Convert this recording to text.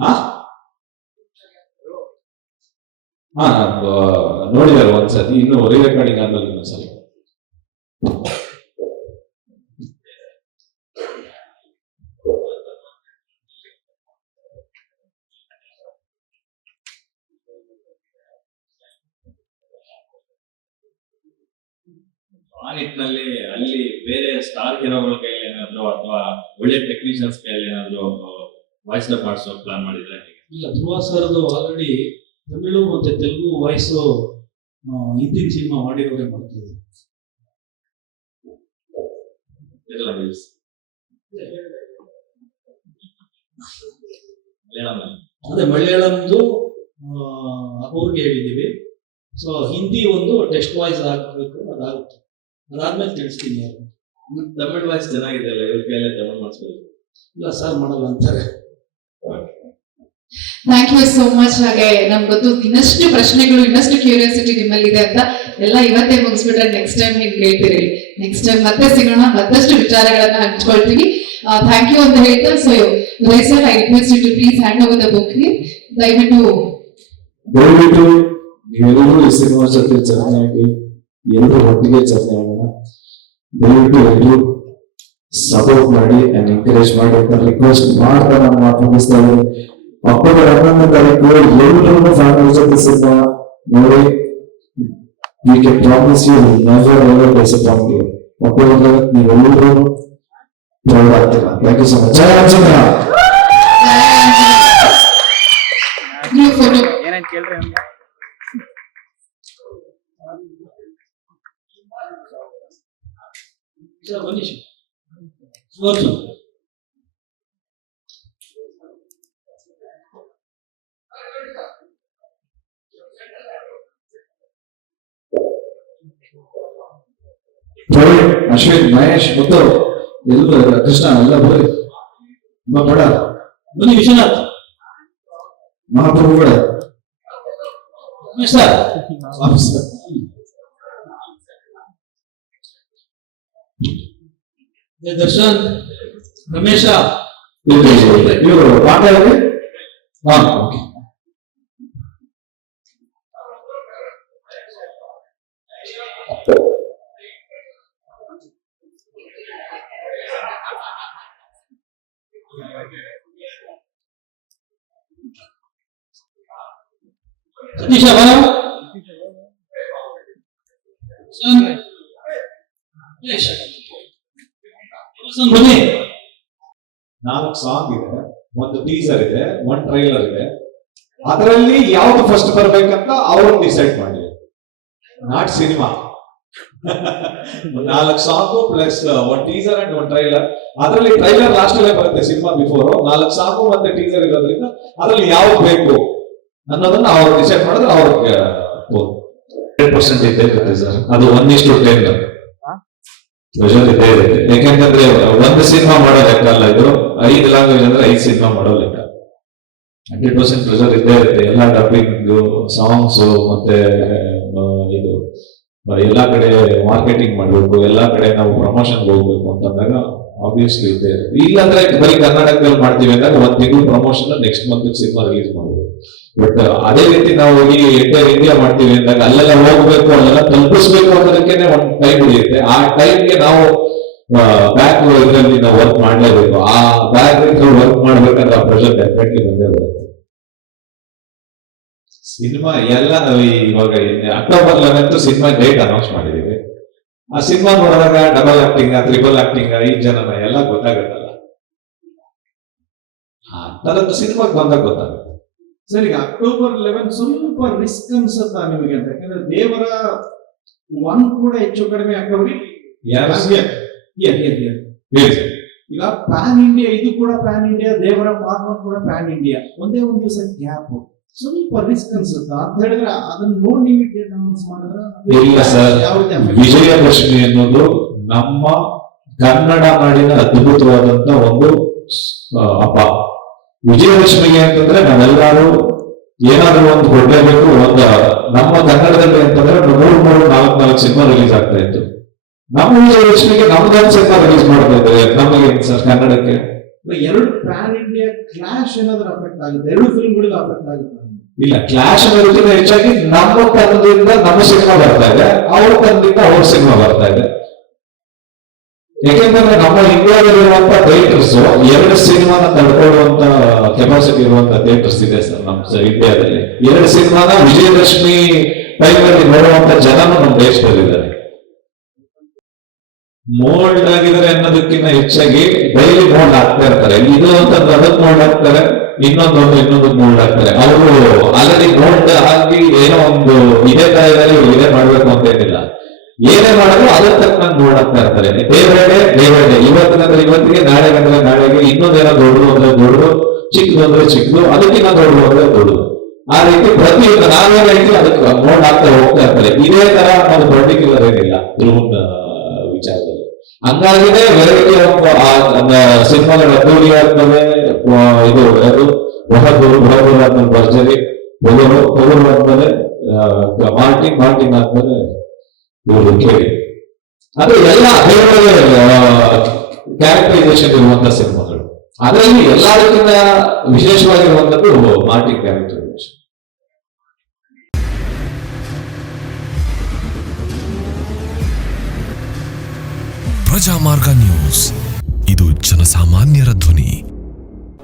ಹಾ? ನೋಡಿದಾರೆ ಒಂದ್ಸತಿ, ಇನ್ನು ರಿರೆಕಾರ್ಡಿಂಗ್ ಆದ್ಮೇಲೆ ಇನ್ನೊಂದ್ಸಲ ಆ ನಿಟ್ಟಿನಲ್ಲಿ ಅಲ್ಲಿ ಬೇರೆ ಸ್ಟಾರ್ ಹೀರೋಗಳ ಕೈಯಲ್ಲಿ ಏನಾದ್ರು ಅಥವಾ ಒಳ್ಳೆ ಟೆಕ್ನಿಷಿಯನ್ಸ್ ಕೈಯಲ್ಲಿ ಏನಾದ್ರು ವಾಯ್ಸ್ನ ಮಾಡಿಸೋ ಪ್ಲಾನ್ ಮಾಡಿದ್ರೆ ಇಲ್ಲ ಧ್ರುವ ಸರ್ದು ಆಲ್ರೆಡಿ ತಮಿಳು ಮತ್ತೆ ತೆಲುಗು ವಾಯ್ಸು ಹಿಂದಿನ ಸಿನಿಮಾ ಮಾಡಿರೋದೇ ಮಾಡ್ತಿದ್ರು. ಎಲ್ಲ ನಿಲ್ಸಿ. ಮಲಯಾಳಂ ಅದೇ ಮಲಯಾಳಂದು ಅವ್ರಿಗೆ ಹೇಳಿದ್ದೀವಿ. ಸೊ ಹಿಂದಿ ಒಂದು ಟೆಸ್ಟ್ ವಾಯ್ಸ್ ಆಗಬೇಕು ಅದಾಗುತ್ತೆ. ಅದಾದ್ಮೇಲೆ ತಿಳಿಸ್ತೀನಿ ಯಾರು. ತಮಿಳ್ ವಾಯ್ಸ್ ಚೆನ್ನಾಗಿದೆ ಅಲ್ಲ? ಇವ್ರ ಕೈಯಲ್ಲೇ ತಮಿಳ್ ಮಾಡಿಸ್ಬೋದು ಇಲ್ಲ ಸರ್ ಮಾಡಲ್ಲ ಅಂತಾರೆ. ಥ್ಯಾಂಕ್ ಯು ಸೋ ಮಚ್ ಹಾಗೆ ನಮ್ಗೆ ಗೊತ್ತು, ಇನ್ನಷ್ಟು ಪ್ರಶ್ನೆಗಳು, ಇನ್ನಷ್ಟು ಕ್ಯೂರಿಯಾಸಿಟಿ ನಿಮ್ಮಲ್ಲಿದೆ ಅಂತ ಎಲ್ಲ ಇವತ್ತೇ ಮುಗಿಸ್ಬಿಟ್ರೆ ನೆಕ್ಸ್ಟ್ ಟೈಮ್ ನೀವು ಕೇಳ್ತೀರಿ. ನೆಕ್ಸ್ಟ್ ಟೈಮ್ ಮತ್ತೆ ಸಿಗೋಣ, ಮತ್ತಷ್ಟು ವಿಚಾರಗಳನ್ನ ಹಂಚ್ಕೊಳ್ತೀವಿ. ಥ್ಯಾಂಕ್ ಯು ಅಂತ ಹೇಳ್ತಾ so sir I request you to please hand over the book ದಯವಿಟ್ಟು ದಯವಿಟ್ಟು ನೀವೆಲ್ಲರೂ ಈ ಸಿನಿಮಾ ಜೊತೆ ಜರ್ನಿ ಎಲ್ಲರೂ ಒಟ್ಟಿಗೆ ಚರ್ಚೆ ಆಗೋಣ. ದಯವಿಟ್ಟು ಎಲ್ಲರೂ ಸಪೋರ್ಟ್ ಮಾಡಿ ಅಂಡ್ ಎಂಕರೇಜ್ ಮಾಡಿ ಅಂತ ರಿಕ್ವೆಸ್ಟ್ ಮಾಡ್ತಾ ನಾನು ಮಾತು ಮುಗಿಸ್ತಾ ಇದ್ದೀನಿ ಅಕ್ಟೋಬರ್ ಹನ್ನೊಂದನೇ ತಾರೀಕು ಎಲ್ಲರೂ ಫ್ಯಾಮಿಲಿ ಜೊತೆ ಸಿನಿಮಾ ನೋಡಿ we can promise you never ever disappoint you October ನೀವೆಲ್ಲರೂ ಪ್ರೌಡ್ ಆಗ್ತೀರಾ ಥ್ಯಾಂಕ್ ಯು ಸೊ ಮಚ್ ಜಯ ಆಂಜನೇಯ ನೀವು ಫೋಟೋ ಏನಾಯ್ತು ಕೇಳ್ರಿ ಅವ್ನಿಗೆ ಸರ್ ಬನ್ನಿ ಅಶ್ವಿನ್ ಮಹೇಶ್ ಮುತ್ತು ಎಲ್ಲರೂ ಕೃಷ್ಣ ಎಲ್ಲ ಬರ್ರಿ. ಬಾ ಬಡ. ಬನ್ನಿ ವಿಶ್ವನಾಥ್. ಮಹಾಪ್ರಭುಗಳ. ಸರ್ ದರ್ಶನ್ ರಮೇಶ. ಇವರು ಪಾಠ ಹಾ ಓಕೆ. ಬನ್ನಿ ನಾಲ್ಕು ಸಾಂಗ್ ಇದೆ, ಒಂದು ಟೀಸರ್ ಇದೆ, ಒಂದು ಟ್ರೈಲರ್ ಇದೆ. ಅದರಲ್ಲಿ ಯಾವ್ದು ಫಸ್ಟ್ ಬರ್ಬೇಕಂತ ಅವ್ರನ್ನ ಡಿಸೈಡ್ ಮಾಡಿ. ನಾಟ್ ಸಿನಿಮಾ ನಾಲ್ಕು ಸಾಂಗ್ ಪ್ಲಸ್ ಒಂದು ಟೀಸರ್ ಅಂಡ್ ಒಂದು ಟ್ರೈಲರ್ ಅದರಲ್ಲಿ ಟ್ರೈಲರ್ ಲಾಸ್ಟ್ ಬರುತ್ತೆ ಸಿನಿಮಾ ಬಿಫೋರ್ ನಾಲ್ಕು ಸಾಂಗು ಮತ್ತೆ ಟೀಸರ್ ಇರೋದ್ರಿಂದ ಅದರಲ್ಲಿ ಯಾವ್ದು ಬೇಕು? ಅನ್ನೋದನ್ನ ಅವ್ರು ಡಿಸೈಡ್ ಮಾಡಿದ್ರೆ ಅವ್ರಿಗೆ ಹಂಡ್ರೆಡ್ ಪರ್ಸೆಂಟ್ ಇದೆ ಇರುತ್ತೆ ಸರ್. ಅದು ಒನ್ ಇಷ್ಟು ಟೆನ್ ಪ್ರೆಷರ್ ಇದ್ದೇ ಇರುತ್ತೆ. ಯಾಕೆಂತಂದ್ರೆ ಒಂದು ಸಿನಿಮಾ ಮಾಡೋ ಲೆಕ್ಕ ಅಲ್ಲ ಇದು. ಐದು ಲ್ಯಾಂಗ್ವೇಜ್ ಅಂದ್ರೆ ಐದು ಸಿನಿಮಾ ಮಾಡೋ ಲೆಕ್ಕ. ಹಂಡ್ರೆಡ್ ಪರ್ಸೆಂಟ್ ಪ್ರೆಷರ್ ಇದ್ದೇ ಇರುತ್ತೆ. ಎಲ್ಲ ಡಬ್ಬಿಂಗ್ ಸಾಂಗ್ಸ್ ಮತ್ತೆ ಇದು ಎಲ್ಲಾ ಕಡೆ ಮಾರ್ಕೆಟಿಂಗ್ ಮಾಡಬೇಕು. ಎಲ್ಲಾ ಕಡೆ ನಾವು ಪ್ರಮೋಷನ್ ಹೋಗ್ಬೇಕು ಅಂತಂದಾಗ ಆಬ್ವಿಯಸ್ಲಿ ಇದ್ದೇ ಇರುತ್ತೆ. ಇಲ್ಲಾಂದ್ರೆ ಬರೀ ಕರ್ನಾಟಕದಲ್ಲಿ ಮಾಡ್ತೀವಿ ಅಂದಾಗ ಒಂದ್ ತಿಂಗಳು promotion next month cinema release ಮಾಡ್ಬೋದು. ಬಟ್ ಅದೇ ರೀತಿ ನಾವು ಹೋಗಿ ಎಂಟೈರ್ ಇಂಡಿಯಾ ಮಾಡ್ತೀವಿ ಅಂದಾಗ ಅಲ್ಲೆಲ್ಲ ಹೋಗ್ಬೇಕು, ಅಲ್ಲೆಲ್ಲ ತಲುಪಿಸ್ಬೇಕು ಅನ್ನೋದಕ್ಕೆ ಒಂದು ಟೈಮ್ ಉಳಿಯುತ್ತೆ ಆ ಟೈಮ್ಗೆ ನಾವು ಬ್ಯಾಕ್ ಇದರಲ್ಲಿ ನಾವು ವರ್ಕ್ ಮಾಡಲೇಬೇಕು. ಆ ಬ್ಯಾಕ್ ವರ್ಕ್ ಮಾಡ್ಬೇಕಂದ್ರೆ ಆ ಪ್ರೆಷರ್ ಡೆಫಿನೆಟ್ಲಿ ಬಂದೇ ಬರುತ್ತೆ. ಸಿನಿಮಾ ಎಲ್ಲ ನಾವು ಇವಾಗ October eleventh cinema date announce ಮಾಡಿದೀವಿ ಆ ಸಿನಿಮಾ ನೋಡಿದಾಗ ಡಬಲ್ ಆಕ್ಟಿಂಗ್ ತ್ರಿಬಲ್ ಆಕ್ಟಿಂಗ್ ಈ ಜನನ ಎಲ್ಲ ಗೊತ್ತಾಗುತ್ತಲ್ಲ. ಆ ಬಂದಾಗ ಗೊತ್ತಾಗುತ್ತೆ. ಸರ್ ಅಕ್ಟೋಬರ್ ಲೆವೆನ್ ಸ್ವಲ್ಪ ರಿಸ್ಕ್ ಅನ್ಸುತ್ತ ನಿಮಗೆ ಅಂತ. ಯಾಕಂದ್ರೆ ದೇವರ ಒನ್ ಕೂಡ ಹೆಚ್ಚು ಕಡಿಮೆ ಆಗ್ತವ್ರಿ. ಈಗ ಪ್ಯಾನ್ ಇಂಡಿಯಾ ಇದು ಕೂಡ ಪ್ಯಾನ್ ಇಂಡಿಯಾ ದೇವರ ಫಾರ್ಮರ್ ಕೂಡ ಪ್ಯಾನ್ ಇಂಡಿಯಾ ಒಂದೇ ಒಂದು ದಿವಸ ಗ್ಯಾಪ್ ಸ್ವಲ್ಪ ರಿಸ್ಕ್ ಅನ್ಸುತ್ತ? ಅಂತ ಹೇಳಿದ್ರೆ ಅದನ್ನ ನೋಡಿ ನೀವು ಡೇಟ್ ಅನೌನ್ಸ್ ಮಾಡಿದ್ರೆ ವಿಜಯದಶಮಿ ಅನ್ನೋದು ನಮ್ಮ ಕನ್ನಡ ನಾಡಿನ ಅದ್ಭುತವಾದಂತ ಒಂದು ಹಬ್ಬ. ವಿಜಯದಶಮಿಗೆ ಅಂತಂದ್ರೆ ನಾವೆಲ್ಲರೂ ಏನಾದ್ರೂ ಒಂದು ಕೊಡ್ಲೇಬೇಕು ಒಂದು ನಮ್ಮ ಕನ್ನಡದಲ್ಲಿ ಅಂತಂದ್ರೆ ಮೂರು ಮೂರು ನಾಲ್ಕು ನಾಲ್ಕು ಸಿನಿಮಾ ರಿಲೀಸ್ ಆಗ್ತಾ ಇತ್ತು. ನಮ್ಮ ವಿಜಯದಶಮಿಗೆ ನಮ್ದೊಂದು ಸಿನಿಮಾ ರಿಲೀಸ್ ಮಾಡ್ತಾ ಇದ್ದಾರೆ ನಮಗೆ ಸರ್ ಕನ್ನಡಕ್ಕೆ. ಎರಡು ಪ್ಯಾನ್ ಇಂಡಿಯಾ ಕ್ಲಾಶ್ ಏನಾದ್ರೂ ಅಫೆಕ್ಟ್ ಆಗುತ್ತೆ? ಎರಡು ಫಿಲ್ಮ್ಗಳಿಗೆ ಅಫೆಕ್ಟ್ ಆಗುತ್ತೆ. ಇಲ್ಲ ಕ್ಲಾಶ್ ಅನ್ನೋದಕ್ಕಿಂತ ಹೆಚ್ಚಾಗಿ ನಮ್ಮ ತಂದಿಂದ ನಮ್ಮ ಸಿನಿಮಾ ಬರ್ತಾ ಇದೆ ಅವ್ರ ತಂದಿಂದ ಅವ್ರ ಸಿನಿಮಾ ಬರ್ತಾ ಇದೆ. ಯಾಕೆಂದ್ರೆ ನಮ್ಮ ಇಂಡಿಯಾದಲ್ಲಿರುವಂತ ಥಿಯೇಟರ್ಸ್ ಎರಡು ಸಿನಿಮಾನ ತಡ್ಕೊಳ್ಳುವಂತ ಕೆಪಾಸಿಟಿ ಇರುವಂತ ಥಿಯೇಟರ್ಸ್ ಇದೆ ಸರ್ ನಮ್ಮ ಇಂಡಿಯಾದಲ್ಲಿ. ಎರಡು ಸಿನಿಮಾನ ವಿಜಯದಶಮಿ ಅಲ್ಲಿ ನೋಡುವಂತ ಜನನು ನಮ್ಮ ದೇಶದಲ್ಲಿದ್ದಾರೆ. ಮೋಲ್ಡ್ ಆಗಿದ್ದಾರೆ ಅನ್ನೋದಕ್ಕಿಂತ ಹೆಚ್ಚಾಗಿ ಡೈಲಿ ಮೋಲ್ಡ್ ಆಗ್ತಾ ಇರ್ತಾರೆ. ಇದು ಅಂತ ಅದಕ್ಕೆ ಮೋಲ್ಡ್ ಆಗ್ತಾರೆ, ಇನ್ನೊಂದೊಂದು ಇನ್ನೊಂದು ಮೋಲ್ಡ್ ಆಗ್ತಾರೆ. ಅವರು ಆಲ್ರೆಡಿ ಮೋಲ್ಡ್ ಆಗಿ ಏನೋ ಒಂದು ಇದೇ ಕಾಲದಲ್ಲಿ ಇದೇ ಮಾಡ್ಬೇಕು ಅಂತ ಏನಿಲ್ಲ. ಏನೇ ಮಾಡಿದ್ರು ಅದರ ತಕ್ಕಂಗೆ ನೋಡಾಕ್ತಾ ಇರ್ತಾರೆ. ಬೈ ಡೇ ಇವತ್ತಿನಂದ್ರೆ ಇವತ್ತಿಗೆ, ನಾಳೆ ಅಂದ್ರೆ ನಾಳೆಗೆ ಇನ್ನೊಂದೇನೋ ದೊಡ್ಡದು ಅಂದ್ರೆ ದೊಡ್ಡದು, ಚಿಕ್ಕದು ಅಂದ್ರೆ ಚಿಕ್ಕದು ಅದಕ್ಕಿಂತ ದೊಡ್ಡದು ಅಂದ್ರೆ ದೊಡ್ಡದು. ಆ ರೀತಿ ಪ್ರತಿ ನಾವೇನ್ ಹೇಳ್ತೀವಿ ಅದಕ್ಕೆ ಅಮೌಂಟ್ ಆಗ್ತಾ ಹೋಗ್ತಾ ಇರ್ತಾರೆ. ಇದೇ ತರ ಅದು ಪರ್ಟಿಕ್ಯುಲರ್ ಏನಿಲ್ಲ. ಧ್ರುವನ್ ವಿಚಾರದಲ್ಲಿ. ಹಂಗಾಗಿನೇ ವೆರೈಟಿ ಆಫ್ ಸಿನಿಮಾಗಳ ಅದ್ದೂರಿ ಆದ್ಮೇಲೆ ಇದು ಅದು ಬಹದ್ದೂರು ಬಹದ್ದೂರು ಆದ್ಮೇಲೆ ಭರ್ಜರಿ ಹೊಗರು ಹೊಗರು ಆದ್ಮೇಲೆ ಮಾರ್ಟಿಂಗ್ ಮಾರ್ಟಿಂಗ್ ಆದ್ಮೇಲೆ ಇವರು ಕೇಳಿ ಅದು ಎಲ್ಲ ಬೇರೆ ಕ್ಯಾರೆಕ್ಟರೈಸೇಷನ್ ಇರುವಂತ ಸಿನಿಮಾಗಳು. ಅದರಲ್ಲಿ ಎಲ್ಲದಕ್ಕಿಂತ ವಿಶೇಷವಾಗಿರುವಂತದ್ದು ಮಾರ್ಟಿನ್ ಕ್ಯಾರೆಕ್ಟರೈಸೇಷನ್ ಪ್ರಜಾಮಾರ್ಗ ನ್ಯೂಸ್. ಇದು ಜನಸಾಮಾನ್ಯರ ಧ್ವನಿ.